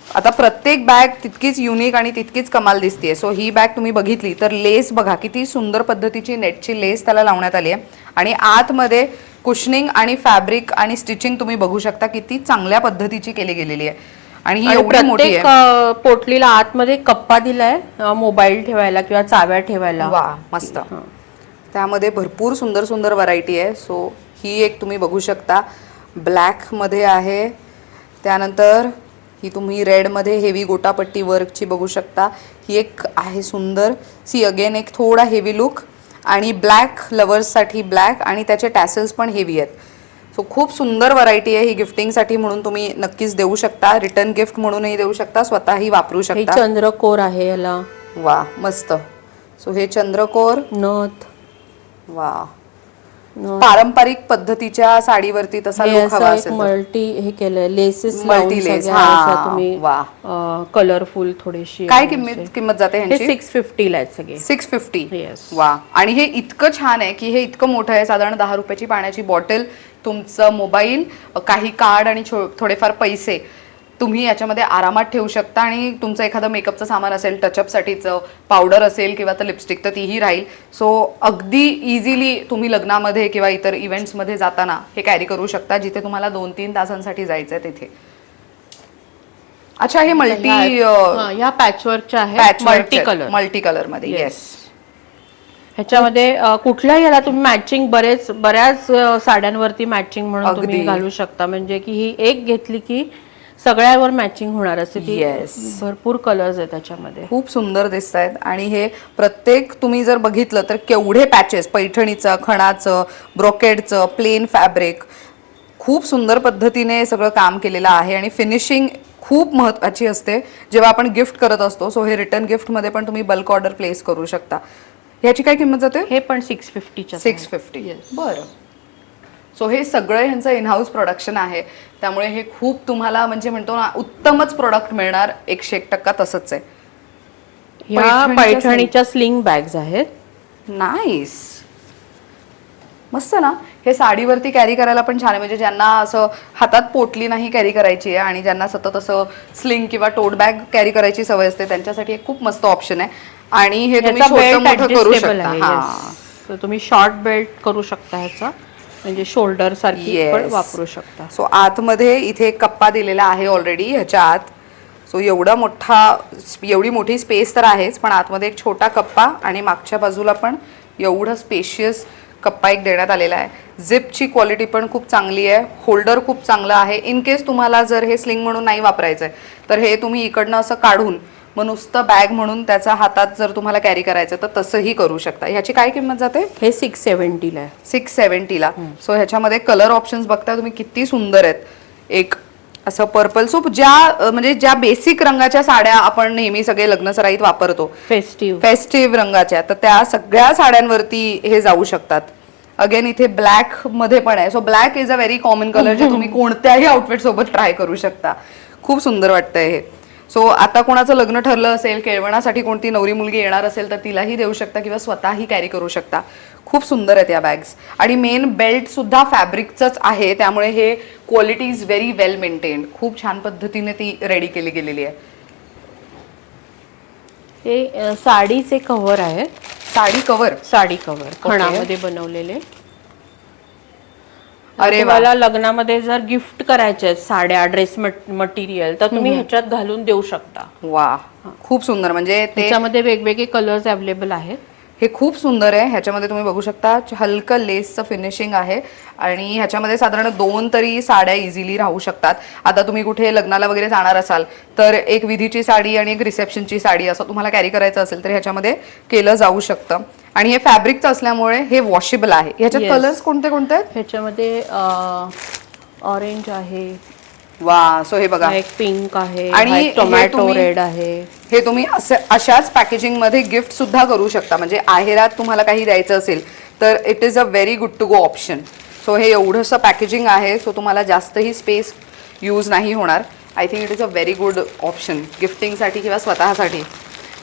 आता प्रत्येक बॅग तितकीच युनिक आणि तितकीच कमाल दिसतेय. सो ही बॅग तुम्ही बघितली तर लेस बघा किती सुंदर पद्धतीची नेटची लेस त्याला लावण्यात आली आहे. आणि आतमध्ये कुशनिंग आणि फॅब्रिक आणि स्टिचिंग तुम्ही बघू शकता किती चांगल्या पद्धतीची केली गेलेली आहे. आणि ही एवढी मोठी आहे. पोटलीला आतमध्ये कप्पा दिलाय मोबाईल ठेवायला किंवा चाव्या ठेवायला. वा मस्त. त्यामध्ये भरपूर सुंदर सुंदर व्हरायटी आहे. सो ही एक तुम्ही बघू शकता, ब्लॅक मध्ये आहे. त्यानंतर ही तुम्ही रेड मध्ये हेवी गोटापट्टी वर्कची बघू शकता. ही एक आहे सुंदर. सी अगेन एक थोडा हेवी लुक, आणि ब्लॅक लवर्ससाठी ब्लॅक, आणि त्याचे टॅसल्स पण हेवी आहेत. सो खूप सुंदर व्हरायटी आहे ही गिफ्टिंगसाठी म्हणून तुम्ही नक्कीच देऊ शकता. रिटर्न गिफ्ट म्हणूनही देऊ शकता, स्वतःही वापरू शकता. चंद्रकोर आहे याला. वा मस्त. सो हे चंद्रकोर नथ. वा. पारंपरिक पद्धतीच्या साडीवरती तसा लुक हवा असेल मल्टी हे केलंय, लेसेस मल्टी लेस. तुम्ही कलरफुल थोडीशी. काय किंमत जाते ह्यांची? 650 ला आहेत सगळे. 650. वा. आणि हे इतकं छान आहे की हे इतकं मोठं आहे, साधारण 10 रुपयाची पाण्याची बॉटल, तुमचं मोबाईल, काही कार्ड आणि थोडेफार पैसे तुम्ही याच्यामध्ये आरामात ठेवू शकता. आणि तुमचं एखादं मेकअपचं सामान असेल, टचअपसाठीचं पावडर असेल किंवा तर लिपस्टिक, तर तीही राहील. सो अगदी इझिली तुम्ही लग्नामध्ये किंवा इतर इव्हेंट्समध्ये जाताना हे कॅरी करू शकता, जिथे तुम्हाला 2-3 तासांसाठी जायचं आहे तिथे. अच्छा, हे मल्टी या पॅचवर्कच्या आहेत, मल्टी कलर मध्ये. येस. ह्याच्यामध्ये कुठल्याही याला तुम्ही मॅचिंग बऱ्याच साड्यांवरती मॅचिंग म्हणून तुम्ही घालू शकता. म्हणजे की ही एक घेतली की सगळ्यावर मॅचिंग होणार असे. भरपूर कलर्स आहेत त्याच्यामध्ये, खूप सुंदर दिसत आहेत. आणि हे प्रत्येक तुम्ही जर बघितलं तर केवढे पॅचेस, पैठणीचं, खणाचं, ब्रोकेडचं, प्लेन फॅब्रिक, खूप सुंदर पद्धतीने सगळं काम केलेलं आहे. आणि फिनिशिंग खूप महत्त्वाची असते जेव्हा आपण गिफ्ट करत असतो. सो हे रिटर्न गिफ्ट मध्ये पण तुम्ही बल्क ऑर्डर प्लेस करू शकता. ह्याची काय किंमत जाते? हे पण 650. 650. बरं. सो हे सगळं ह्यांचं इनहाऊस प्रोडक्शन आहे, त्यामुळे हे खूप तुम्हाला म्हणजे म्हणतो ना उत्तमच प्रोडक्ट मिळणार. 101% तसंच आहे. ह्या पैठणीच्या स्लिंग बॅग्स आहेत. नाईस. मस्त ना. हे साडीवरती कॅरी करायला पण छान आहे. म्हणजे ज्यांना असं हातात पोटली नाही कॅरी करायची आहे आणि ज्यांना सतत असं स्लिंग किंवा टोट बॅग कॅरी करायची सवय असते, त्यांच्यासाठी एक खूप मस्त ऑप्शन आहे. आणि हे तुम्ही छोटं मोठं करू शकता. तुम्ही शॉर्ट बेल्ट करू शकता ह्याचा, म्हणजे शोल्डर सारखी पण वापरू शकता. सो आतमध्ये इथे एक कप्पा दिलेला आहे ऑलरेडी ह्याच्या आत. सो एवढी मोठी स्पेस तर आहेच, पण आतमध्ये एक छोटा कप्पा आणि मागच्या बाजूला पण एवढं स्पेशियस कप्पा एक देण्यात आलेला आहे. झिपची क्वालिटी पण खूप चांगली आहे. होल्डर खूप चांगलं आहे. इन केस तुम्हाला जर हे स्लिंग म्हणून नाही वापरायचंय तर हे तुम्ही इकडनं असं काढून मग नुसतं बॅग म्हणून त्याचा हातात जर तुम्हाला कॅरी करायचं तर तसंही करू शकता. ह्याची काय किंमत जाते? हे 670 ला आहे. 670 ला. सो ह्याच्यामध्ये कलर ऑप्शन्स बघता तुम्ही किती सुंदर आहेत. एक असं पर्पल. सो ज्या बेसिक रंगाच्या साड्या आपण नेहमी सगळे लग्नसराईत वापरतो, फेस्टिव्ह रंगाच्या, तर त्या सगळ्या साड्यांवरती हे जाऊ शकतात. अगेन इथे ब्लॅक मध्ये पण आहे. So black is a very common colour जे तुम्ही कोणत्याही आउटफिट सोबत ट्राय करू शकता. खूप सुंदर वाटतंय हे. सो आता कोणाचं लग्न ठरलं असेल, केळवणासाठी कोणती नवरी मुलगी येणार असेल तर तिलाही देऊ शकता किंवा स्वतःही कॅरी करू शकता. खूप सुंदर आहेत या बॅग्स. आणि मेन बेल्ट सुद्धा फॅब्रिकचंच आहे, त्यामुळे हे quality is very well maintained. खूप छान पद्धतीने ती रेडी केली गेलेली आहे. हे साडीचे कव्हर आहे. साडी कव्हर खणामध्ये बनवलेले. अरे तुम्हाला लग्नामध्ये जर गिफ्ट करायचे आहेत साड्या, ड्रेस मटेरियल, तर तुम्ही ह्याच्यात घालून देऊ शकता. वा, खूप सुंदर. म्हणजे त्याच्यामध्ये वेगवेगळे कलर्स अवेलेबल आहेत. हे खूप सुंदर आहे. ह्याच्यामध्ये तुम्ही बघू शकता हलकं लेसचं फिनिशिंग आहे आणि ह्याच्यामध्ये साधारण 2 तरी साड्या इझिली राहू शकतात. आता तुम्ही कुठे लग्नाला वगैरे जाणार असाल तर एक विधीची साडी आणि एक रिसेप्शनची साडी असं तुम्हाला कॅरी करायचं असेल तर ह्याच्यामध्ये केलं जाऊ शकतं. आणि हे फॅब्रिकचं असल्यामुळे हे वॉशेबल आहे. ह्याच्यात कलर्स कोणते कोणते आहेत? ह्याच्यामध्ये ऑरेंज आहे. वा, सो हे बघा, एक पिंक आहे आणि टोमॅटो रेड आहे. हे तुम्ही अशाच पॅकेजिंग मध्ये गिफ्ट सुद्धा करू शकता. म्हणजे आहेरात तुम्हाला काही द्यायचं असेल तर it is a very good to go option. So हे एवढंसं पॅकेजिंग आहे, सो तुम्हाला जास्तही स्पेस यूज नाही होणार. I think it is a very good option गिफ्टिंगसाठी किंवा स्वतःसाठी.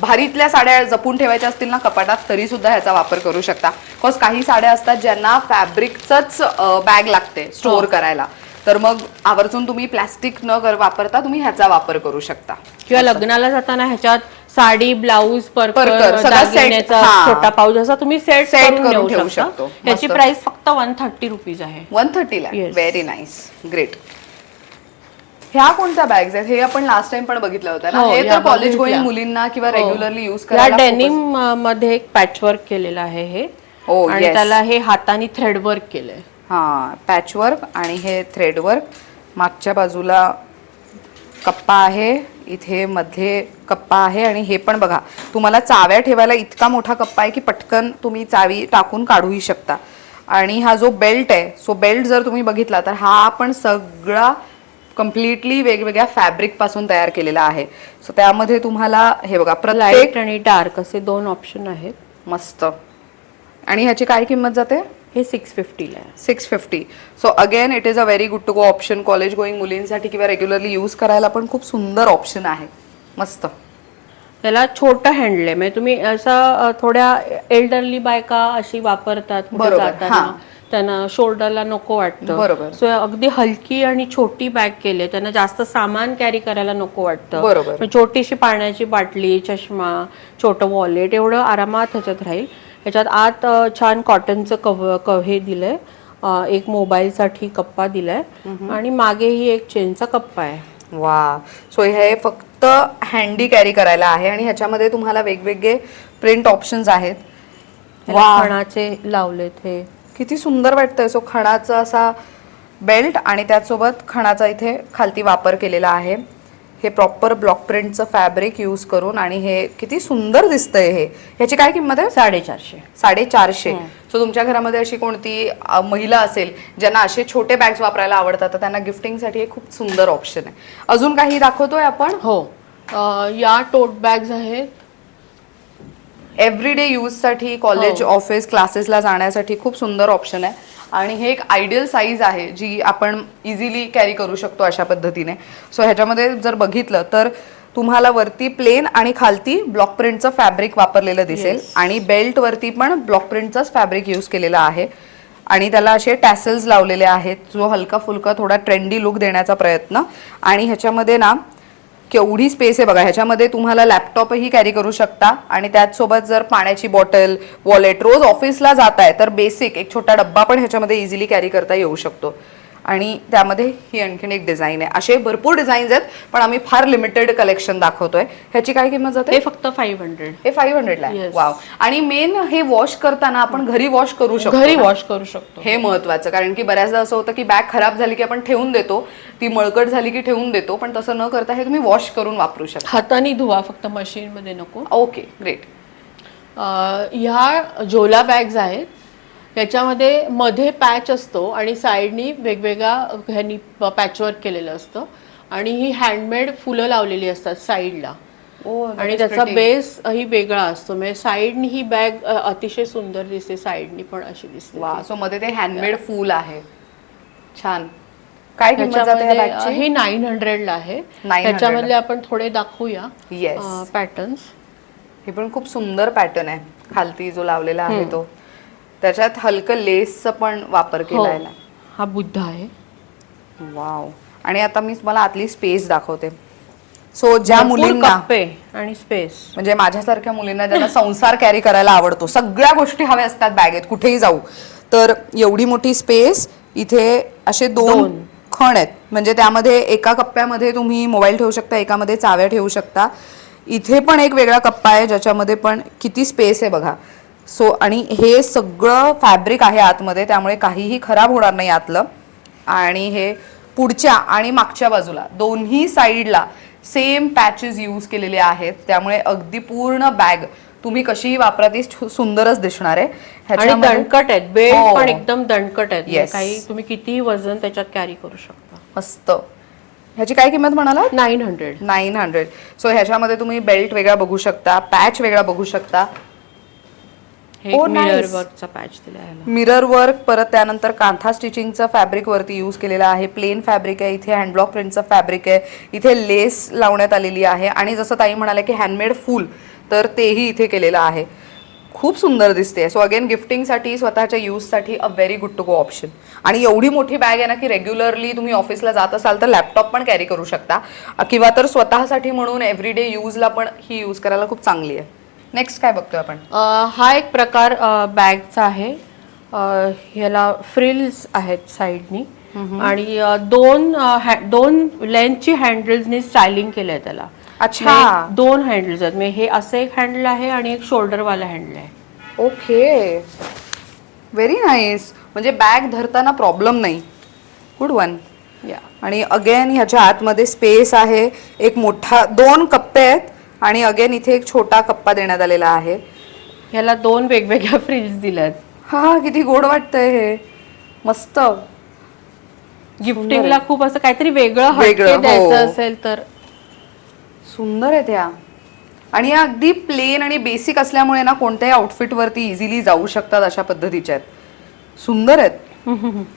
भारीतल्या साड्या जपून ठेवायच्या असतील ना कपाटात तरी सुद्धा ह्याचा वापर करू शकता. बिकॉज काही साड्या असतात ज्यांना फॅब्रिकचंच बॅग लागते स्टोअर करायला, तर मग आवर्जून तुम्ही प्लास्टिक न वापरता तुम्ही ह्याचा वापर करू शकता. किंवा लग्नाला जाताना ह्याच्यात साडी, ब्लाऊज, परकर, दागिन्याचा छोटा पाऊच असा तुम्ही सेट करून ठेवू शकता. शकता. ह्याची प्राइस फक्त 130 रुपीज आहे. 130 ला. Very nice, great. ह्या कोणत्या बॅग्स आहेत? हे आपण लास्ट टाइम पण बघितलं होतं ना. हे तर कॉलेज गोईंग मुलींना किंवा रेग्युलरली युज करायला. डेनिम मध्ये एक पॅचवर्क केलेलं आहे हे. आणि त्याला हे हाताने थ्रेडवर्क केलंय. हा, पॅचवर्क आणि हे थ्रेडवर्क. मागच्या बाजूला कप्पा आहे, इथे मध्ये कप्पा आहे आणि हे पण बघा तुम्हाला चाव्या ठेवायला इतका मोठा कप्पा आहे की पटकन तुम्ही चावी टाकून काढूही शकता. आणि हा जो बेल्ट आहे, सो बेल्ट जर तुम्ही बघितला तर हा पण सगळा कम्प्लिटली वेगवेगळ्या फॅब्रिक पासून तयार केलेला आहे. सो त्यामध्ये तुम्हाला हे बघा लाईट आणि डार्क असे 2 ऑप्शन आहेत. मस्त. आणि ह्याची काय किंमत जाते? हे 650 ला आहे. 650. So again it is a very good to go option. College going मुलींसाठी किंवा रेग्युलरली यूज करायला पण खूप सुंदर ऑप्शन आहे. मस्त. त्याला छोटं हँडल आहे. म्हणजे तुम्ही असं थोड्या एल्डरली बायका अशी वापरतात कुठे जाताना, त्यांना शोल्डरला नको वाटतं. बरोबर. सो अगदी हलकी आणि छोटी बॅग केली, त्यांना जास्त सामान कॅरी करायला नको वाटतं. बरोबर. छोटीशी पाण्याची बाटली, चष्मा, छोटं वॉलेट एवढं आरामात ह्याच्यात राहील. ह्याच्यात आत छान कॉटनचं हे दिलंय. एक मोबाईलसाठी कप्पा दिलाय आणि मागेही एक चेनचा कप्पा आहे. वा, सो हे फक्त हँडी कॅरी करायला आहे आणि ह्याच्यामध्ये तुम्हाला वेगवेगळे प्रिंट ऑप्शन्स आहेत. खणाचे लावलेत. हे किती सुंदर वाटतंय. सो खणाचा असा बेल्ट आणि त्याचसोबत खणाचा इथे खालती वापर केलेला आहे. हे प्रॉपर ब्लॉक प्रिंटचं फॅब्रिक यूज करून आणि हे किती सुंदर दिसतंय. हे ह्याची काय किंमत आहे? 450. 450. सो तुमच्या घरामध्ये अशी कोणती महिला असेल ज्यांना असे छोटे बॅग्स वापरायला आवडतात तर त्यांना गिफ्टिंगसाठी हे खूप सुंदर ऑप्शन आहे. अजून काही दाखवतोय आपण? हो, या टोट बॅग्स आहेत. एव्हरीडे यूजसाठी, कॉलेज, ऑफिस, क्लासेसला जाण्यासाठी खूप सुंदर ऑप्शन आहे. आणि हे एक आयडियल साईज आहे जी आपण इझिली कॅरी करू शकतो अशा पद्धतीने. सो ह्याच्यामध्ये जर बघितलं तर तुम्हाला वरती प्लेन आणि खालती ब्लॉक प्रिंटचं फॅब्रिक वापरलेलं दिसेल. आणि बेल्ट वरती पण ब्लॉक प्रिंटचंच फॅब्रिक यूज केलेलं आहे आणि त्याला असे टॅसल्स लावलेले आहेत, जो हलका फुलका थोडा ट्रेंडी लुक देण्याचा प्रयत्न. आणि ह्याच्यामध्ये ना केवढी स्पेस आहे बघा. ह्याच्यामध्ये तुम्हाला लॅपटॉपही कॅरी करू शकता आणि त्याचसोबत जर पाण्याची बॉटल, वॉलेट, रोज ऑफिसला जाताय तर बेसिक एक छोटा डब्बा पण ह्याच्यामध्ये इझिली कॅरी करता येऊ शकतो. आणि त्यामध्ये ही आणखीन एक डिझाईन आहे. असे भरपूर डिझाईन्स आहेत पण आम्ही फार लिमिटेड कलेक्शन दाखवतोय. ह्याची काय किंमत जाते? हे फक्त 500. हे 500 ला आहे. वाव. आणि मेन हे वॉश करताना आपण घरी वॉश करू शकतो. घरी वॉश करू शकतो. हे महत्वाचं, कारण की बऱ्याचदा असं होतं की बॅग खराब झाली की आपण ठेवून देतो, ती मळकट झाली की ठेवून देतो, पण तसं न करता हे तुम्ही वॉश करून वापरू शकता. हाताने धुवा, फक्त मशीन मध्ये नको. Okay, great. ह्या झोला बॅग्स आहेत. याच्यामध्ये मध्ये पॅच असतो आणि साईडनी वेगवेगळ्या ह्यांनी पॅचवर्क केलेलं असतं आणि ही हँडमेड फुलं लावलेली असतात साईडला. आणि त्याचा बेस ही वेगळा असतो. म्हणजे साईडनी ही बॅग अतिशय सुंदर दिसते, साईडनी पण अशी दिसते. वा, सो मध्ये ते हँडमेड फूल आहे. छान. काय किंमत जाते या बॅगची? ही 900 ला आहे. 900 त्याच्यामधले आपण थोडे दाखवूया येस. पॅटर्न्स. हे पण खूप सुंदर पॅटर्न आहे, खालती जो लावलेला आहे तो. त्याच्यात हलकं लेसचा पण वापर केला आहे. हा बुद्ध आहे. वाव. आणि आता मी तुम्हाला आतली स्पेस दाखवते. सो ज्या मुलींना कप्पे आणि स्पेस, म्हणजे माझ्यासारख्या मुलींना ज्यांना संसार कॅरी करायला आवडतो, सगळ्या गोष्टी हव्या असतात बॅगेत कुठेही जाऊ, तर एवढी मोठी स्पेस. इथे असे दोन खण आहेत, म्हणजे त्यामध्ये एका कप्प्यामध्ये तुम्ही मोबाईल ठेवू शकता, एकामध्ये चाव्या ठेवू शकता. इथे पण एक वेगळा कप्पा आहे ज्याच्यामध्ये पण किती स्पेस आहे बघा. सो आणि हे सगळं फॅब्रिक आहे आतमध्ये, त्यामुळे काहीही खराब होणार नाही आतलं. आणि हे पुढच्या आणि मागच्या बाजूला दोन्ही साईडला सेम पॅचेस यूज केलेले आहेत, त्यामुळे अगदी पूर्ण बॅग तुम्ही कशीही वापरा ती सुंदरच दिसणार आहे. आणि दणकट आहेत, बेल्ट पण एकदम दणकट आहेत, काही तुम्ही कितीही वजन त्याच्यात कॅरी करू शकता. मस्त. ह्याची काय किंमत म्हणाला? 900. सो ह्याच्यामध्ये तुम्ही बेल्ट वेगळा बघू शकता, पॅच वेगळा बघू शकता. मिरर वर्कचा पॅच दिला आहे, मिरर वर्क. परत त्यानंतर कांथा स्टिचिंगचं फॅब्रिक वरती यूज केलेलं आहे. प्लेन फॅब्रिक आहे. इथे हँडब्लॉक प्रिंटचं फॅब्रिक आहे. इथे लेस लावण्यात आलेली आहे. आणि जसं ताई म्हणाले की हँडमेड फूल, तर तेही इथे केलेलं आहे. खूप सुंदर दिसते. सो अगेन गिफ्टिंगसाठी, स्वतःच्या यूजसाठी a very good to go option. आणि एवढी मोठी बॅग आहे ना की रेग्युलरली तुम्ही ऑफिसला जात असाल तर लॅपटॉप पण कॅरी करू शकता, किंवा तर स्वतःसाठी म्हणून एव्हरीडे यूजला पण ही यूज करायला खूप चांगली आहे. नेक्स्ट काय बघतोय आपण? हा एक प्रकार बॅगचा आहे. ह्याला फ्रिल्स आहेत साईडनी, आणि दोन लेंथची हँडल्सनी स्टायलिंग केलंय त्याला. अच्छा. 2 हँडल्स आहेत, हे असं एक हँडल आहे आणि एक शोल्डरवाला हँडल आहे. Okay, very nice. म्हणजे बॅग धरताना प्रॉब्लेम नाही. Good one. आणि अगेन ह्याच्या आतमध्ये स्पेस आहे. एक मोठा 2 कप्पे आहेत, आणि अगेन इथे एक छोटा कप्पा देण्यात आलेला आहे. ह्याला 2 वेगवेगळ्या फ्रिल्स दिल्यात. हा, किती गोड वाटतंय हे. मस्त. गिफ्टिंगला खूप असं काहीतरी वेगळं द्यायचं असेल तर सुंदर आहे त्या. आणि या अगदी प्लेन आणि बेसिक असल्यामुळे ना कोणत्याही आउटफिट वरती इझिली जाऊ शकतात, अशा पद्धतीच्या आहेत. सुंदर आहेत.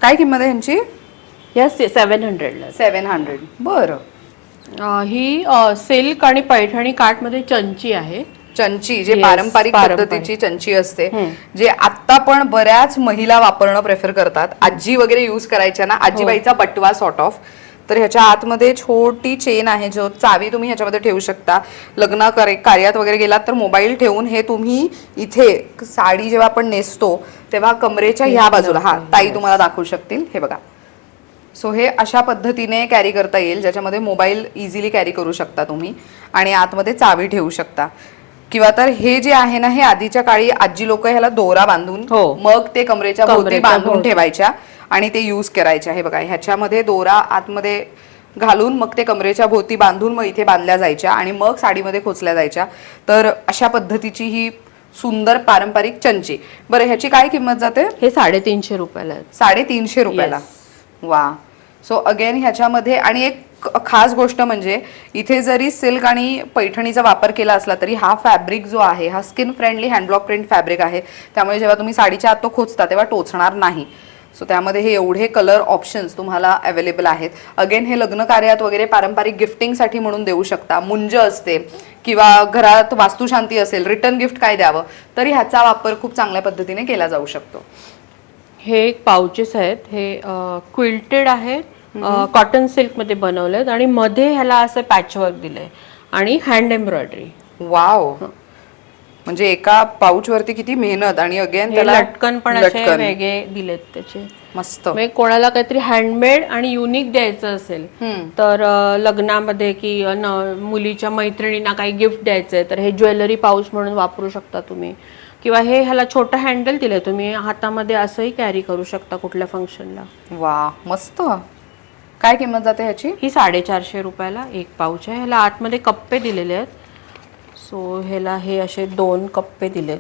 काय किंमत आहे ह्यांची? 700. 700. बरं. ही सिल्क आणि पैठणी काठ मध्ये चंची आहे. चंची, जे पारंपरिक पद्धतीची चंची असते, जे आता पण बऱ्याच महिला वापरणं प्रेफर करतात. आजी वगैरे यूज करायच्या ना, आजीबाईचा बटवा सॉर्ट ऑफ. तर ह्याच्या आतमध्ये छोटी चेन आहे, जो चावी तुम्ही ह्याच्यामध्ये ठेवू शकता. लग्न कार्यात वगैरे गेलात तर मोबाईल ठेवून हे तुम्ही इथे, साडी जेव्हा आपण नेसतो तेव्हा कमरेच्या ह्या बाजूला, हा ताई तुम्हाला दाखवू शकतील, हे बघा. सो हे अशा पद्धतीने कॅरी करता येईल, ज्याच्यामध्ये मोबाईल इझिली कॅरी करू शकता तुम्ही, आणि आतमध्ये चावी ठेवू शकता. किंवा तर हे जे आहे ना, हे आधीच्या काळी आजी लोक ह्याला दोरा बांधून मग ते कमरेच्या भोवती बांधून ठेवायच्या आणि ते यूज करायच्या. हे बघा, ह्याच्यामध्ये दोरा आतमध्ये घालून मग ते कमरेच्या भोवती बांधून मग इथे बांधल्या जायच्या आणि मग साडीमध्ये खोचल्या जायच्या. तर अशा पद्धतीची ही सुंदर पारंपरिक चंची. बरं, ह्याची काय किंमत जाते? हे 350 रुपयाला. 350 रुपयाला. वा. सो अगेन ह्याच्यामध्ये आणि एक खास गोष्ट म्हणजे इथे जरी सिल्क आणि पैठणीचा वापर केला असला तरी हा फॅब्रिक जो आहे हा skin friendly hand block print fabric आहे, त्यामुळे जेव्हा तुम्ही साडीच्या आत तो खोचता तेव्हा टोचणार नाही. सो त्यामध्ये हे एवढे कलर ऑप्शन्स तुम्हाला अवेलेबल आहेत. अगेन हे लग्न कार्यात वगैरे पारंपरिक गिफ्टिंगसाठी म्हणून देऊ शकता. मुंज असते किंवा घरात वास्तुशांती असेल, रिटर्न गिफ्ट काय द्यावं, तरी ह्याचा वापर खूप चांगल्या पद्धतीने केला जाऊ शकतो. हे पाउचेस आहेत, हे क्विल्टेड आहेत, कॉटन सिल्क मध्ये बनवलेत आणि मध्ये ह्याला असं पॅचवर्क दिलंय आणि हँड एम्ब्रॉयडरी. वाव. म्हणजे एका पाउच वरती किती मेहनत. आणि अगेन त्याला लटकन पण असे वेगळे दिलेत त्याचे. मस्त. म्हणजे कोणाला काहीतरी हँडमेड आणि युनिक द्यायचं असेल तर लग्नामध्ये की मुलीच्या मैत्रिणींना काही गिफ्ट द्यायचंय तर हे ज्वेलरी पाऊच म्हणून वापरू शकता तुम्ही. किंवा हे ह्याला छोटं हँडल दिलंय, तुम्ही हातामध्ये असंही कॅरी करू शकता कुठल्या फंक्शनला. वा, मस्त. काय किंमत जाते ह्याची? ही 450 रुपयाला एक पाऊच आहे. ह्याला आतमध्ये कप्पे दिलेले आहेत. सो ह्याला हे असे 2 कप्पे दिलेत.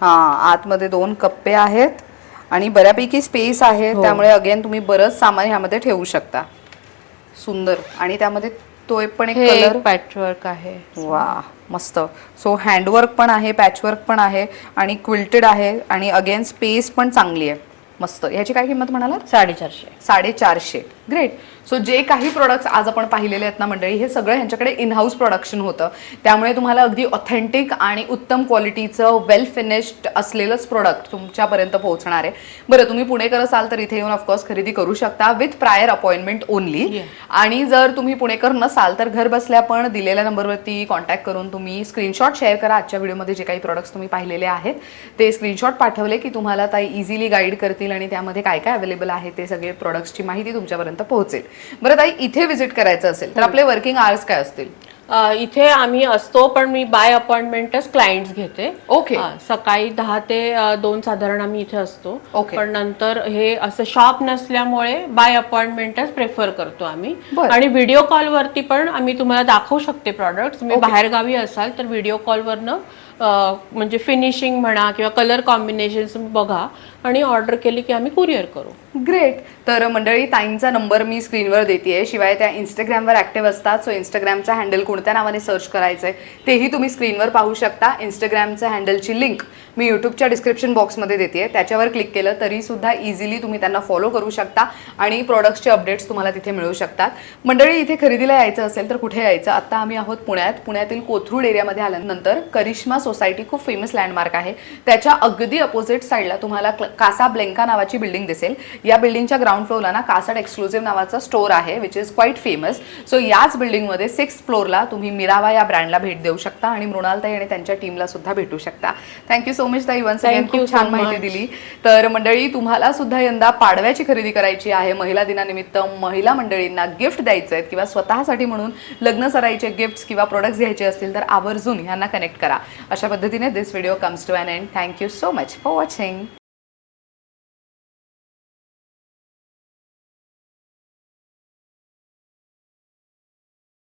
हा, आतमध्ये 2 कप्पे आहेत आणि बऱ्यापैकी स्पेस आहे, त्यामुळे अगेन तुम्ही बरंच सामान ह्यामध्ये ठेवू शकता. सुंदर. आणि त्यामध्ये तो पण एक कलर पॅचवर्क आहे. वा, मस्त. सो हँडवर्क पण आहे, पॅचवर्क पण आहे आणि क्विल्टेड आहे आणि अगेन स्पेस पण चांगली आहे. मस्त. ह्याची काय किंमत म्हणाला? 450. 450. ग्रेट. सो जे काही प्रोडक्ट्स आज आपण पाहिलेले आहेत ना मंडळी, हे सगळं ह्यांच्याकडे इन हाऊस प्रोडक्शन होतं, त्यामुळे तुम्हाला अगदी ऑथेंटिक आणि उत्तम क्वालिटीचं वेल फिनिश्ड असलेलंच प्रोडक्ट तुमच्यापर्यंत पोहोचणार आहे. बरं, तुम्ही पुणेकर असाल तर इथे येऊन ऑफकोर्स खरेदी करू शकता विथ प्रायर अपॉइंटमेंट ओनली. आणि जर तुम्ही पुणेकर नसाल तर घर बसल्या पण दिलेल्या नंबरवरती कॉन्टॅक्ट करून तुम्ही स्क्रीनशॉट शेअर करा. आजच्या व्हिडिओमध्ये जे काही प्रोडक्ट्स तुम्ही पाहिलेले आहेत ते स्क्रीनशॉट पाठवले की तुम्हाला ताई इझिली गाईड करतील आणि त्यामध्ये काय काय अवेलेबल आहे ते सगळे प्रोडक्ट्सची माहिती तुमच्यापर्यंत पोहोचेल. बरं ताई, इथे व्हिजिट करायचं असेल तर आपले वर्किंग आवर्स काय असतील? इथे आम्ही असतो, पण मी बाय अपॉइंटमेंटच क्लायंट्स घेते. ओके. सकाळी 10 ते 2 साधारण आम्ही इथे असतो. ओके. पण नंतर हे असं शॉप नसल्यामुळे बाय अपॉइंटमेंटच प्रेफर करतो आम्ही. बरं. आणि व्हिडिओ कॉलवरती पण आम्ही तुम्हाला दाखवू शकते प्रॉडक्ट. तुम्ही बाहेर गावी असाल तर व्हिडिओ कॉलवरनं म्हणजे फिनिशिंग म्हणा किंवा कलर कॉम्बिनेशन बघा आणि ऑर्डर केली की आम्ही कुरिअर करू. ग्रेट. तर मंडळी, ताईंचा नंबर मी स्क्रीनवर देतेय, शिवाय त्या इंस्टाग्रामवर ऍक्टिव्ह असतात. सो इंस्टाग्रामचा हँडल कोणत्या नावाने सर्च करायचंय तेही तुम्ही स्क्रीनवर पाहू शकता. इंस्टाग्रामच्या हँडलची लिंक मी युट्यूबच्या डिस्क्रिप्शन बॉक्समध्ये देते, त्याच्यावर क्लिक केलं तरी सुद्धा इझिली तुम्ही त्यांना फॉलो करू शकता आणि प्रोडक्ट्सचे अपडेट्स तुम्हाला तिथे मिळू शकतात. मंडळी, इथे खरेदीला यायचं असेल तर कुठे यायचं? आता आम्ही आहोत पुण्यात. पुण्यातील कोथरूड एरियामध्ये आल्यानंतर करिश्मा सोसायटी खूप फेमस लँडमार्क आहे, त्याच्या अगदी अपोजिट साईडला तुम्हाला कासा ब्लेंका नावाची बिल्डिंग दिसेल. या बिल्डिंगच्या ग्राउंड फ्लोअरला ना कासाड एक्सक्लुझिव्ह नावाचा स्टोर आहे which is quite famous. So याच बिल्डिंगमध्ये 6th फ्लोअरला तुम्ही मिरावा या ब्रँडला भेट देऊ शकता आणि मृणालताई आणि त्यांच्या टीमला सुद्धा भेटू शकता. थँक्यू सो मच ताई, वन्स अगेन खूप छान माहिती दिली. तर मंडळी, तुम्हाला सुद्धा यंदा पाडव्याची खरेदी करायची आहे, महिला दिनानिमित्त महिला मंडळींना गिफ्ट द्यायचे आहेत किंवा स्वतःसाठी म्हणून लग्न सराईचे गिफ्ट्स किंवा प्रोडक्ट्स घ्यायचे असतील तर आवर्जून यांना कनेक्ट करा. अशा पद्धतीने this video comes to an end. Thank you so much for watching.